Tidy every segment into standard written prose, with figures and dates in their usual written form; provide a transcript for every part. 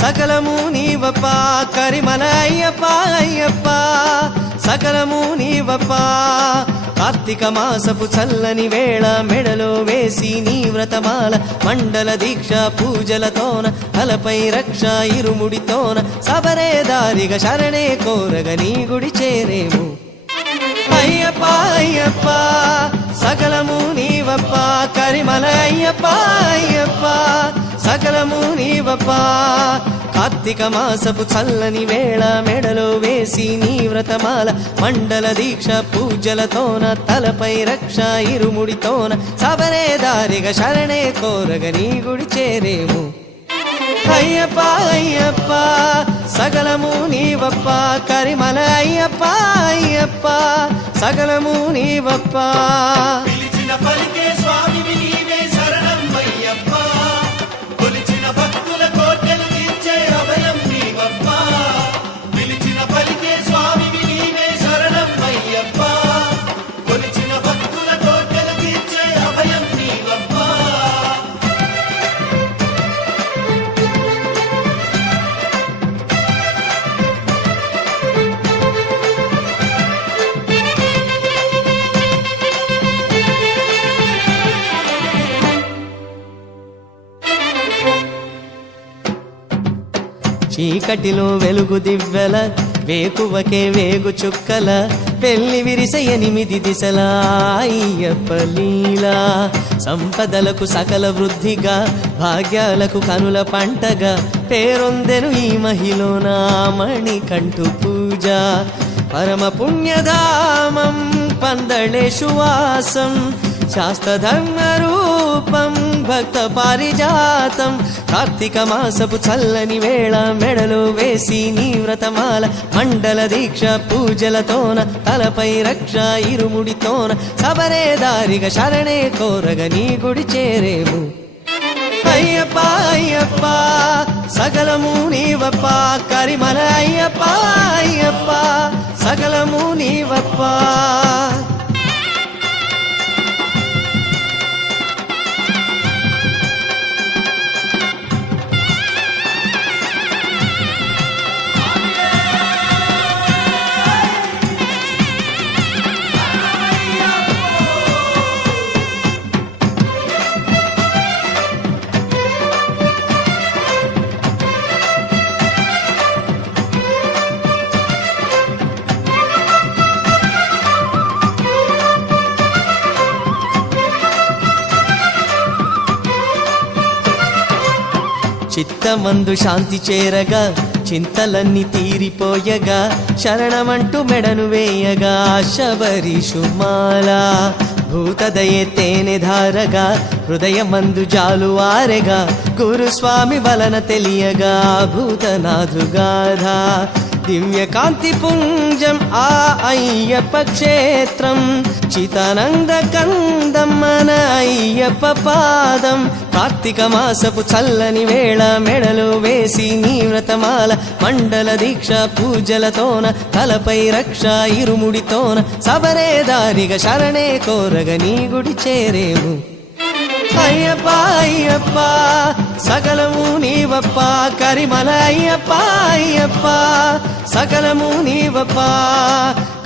సకలము నీవప్ప కరిమల అయ్యప్ప అయ్యప్ప సకలము నీవప్ప కార్తీక మాసపు చల్లని వేళ మెడలో వేసి నీ వ్రతమాల మండల దీక్ష పూజలతోన తలపై రక్ష ఇరుముడితోన సబరే దారిగా శరణే కోరగ నీ గుడి చేరేము అయ్యప్ప అయ్యప్ప సకలము నీవప్ప కరిమల అయ్యప్ప అయ్యప్ప సకలము నీవప్ప కార్తీక మాసపు చల్లని వేళ మెడలో వేసి నీ వ్రతమాల మండల దీక్ష పూజలతోన తలపై రక్ష ఇరుముడితోన సబరే దారిగా శరణే కోరగ నీ గుడి చేరేము అయ్యప్ప అయ్యప్ప సకలము నీవప్ప కరిమల అయ్యప్ప అయ్యప్ప సకలము నీవప్ప పిలిచిన పలికే స్వామివి నీవే శరణం అయ్యప్ప కొలిచిన భక్తుల కోటలు తీర్చే అభయం నీవప్ప పిలిచిన పలికే స్వామివి నీవే శరణం అయ్యప్ప కొలిచిన భక్తుల కోటలు తీర్చే అభయం నీవప్ప చీకటిలో వెలుగు దివ్వెల వేకువకే వేగు చుక్కల పెళ్లి విరిస 8 దిశల అయ్యప్ప లీలా సంపదలకు సకల వృద్ధిగా భాగ్యాలకు కనుల పంటగా పేరొందెను ఈ మహిళన మణికంఠు పూజ పరమ పుణ్యధామం పందళేషు వాసం శాస్త్రధర్మ రూపం భక్త పారిజాతం కార్తీక మాసపు చల్లని వేళ మెడలో వేసి నీ వ్రతమాల మండల దీక్ష పూజలతోన తలపై రక్ష ఇరుముడితోన సబరే దారిగా శరణే కోరగ నీ గుడి చేరేము అయ్యప్ప అయ్యప్ప సకలము నీవప్ప కరిమల అయ్యప్ప అయ్యప్ప సకలము నీవప్ప చిత్తమందు శాంతి చేరగా చింతలన్నీ తీరిపోయగా శరణమంటూ మెడను వేయగా శబరీషుమాల భూతదయే తేనె ధారగా హృదయమందు జాలువారెగా గురుస్వామి వలన తెలియగా భూతనాథుగాధ దివ్య కాంతి పుంజం ఆ అయ్యప్ప క్షేత్రం చితానంద కందం మన అయ్యప్ప పాదం కార్తీక మాసపు చల్లని వేళ మెడలో వేసి నీ వ్రతమాల మండల దీక్ష పూజలతోన తలపై రక్ష ఇరుముడితోన సబరే దారిగా శరణే కోరగ నీ గుడి చేరేము అయ్యప్ప అయ్యప్ప సకలము నీవప్ప కరిమల అయ్యప్ప అయ్యప్ప సకలము నీవప్ప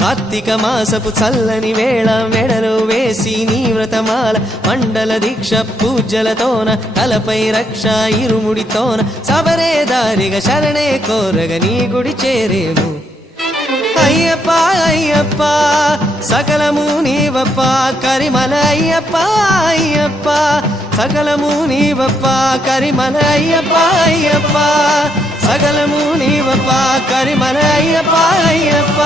కార్తీక మాసపు చల్లని వేళ మెడలో వేసి నీ వ్రతమాల మండల దీక్ష పూజలతోన తలపై రక్ష ఇరుముడితోన సబరే దారిగా శరణే కోరగ నీ గుడి చేరేము అయ్యప్ప అయ్యప్ప సకలము నీవప్ప కరిమల అయ్యప్ప అయ్యప్ప సకలము నీవప్ప కరిమల అయ్యప్ప అయ్యప్ప సకలము నీవప్ప కరిమల అయ్యప్ప అయ్యప్ప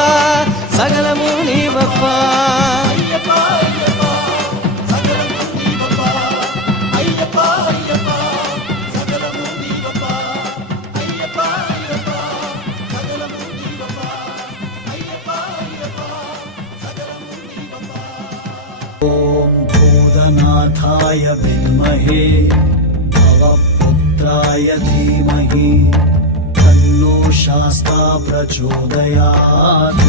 సకలము నీవప్ప అయ్యప్ప అయ్యప్ప సకలము నీవప్ప అయ్యప్ప అయ్యప్ప సకలము నీవప్ప అయ్యప్ప అయ్యప్ప సకలము నీవప్ప అయ్యప్ప అయ్యప్ప సకలము నీవప్ప ఓం భూతనాథాయ విద్మహే భవపుత్రాయ ధీమహి తన్నో శాస్తా ప్రచోదయాత్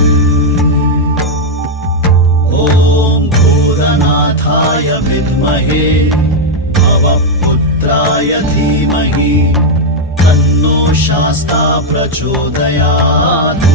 ఓం భూతనాథాయ విద్మహే భవపుత్రాయ ధీమహి తన్నో शास्ता प्रचोदयात्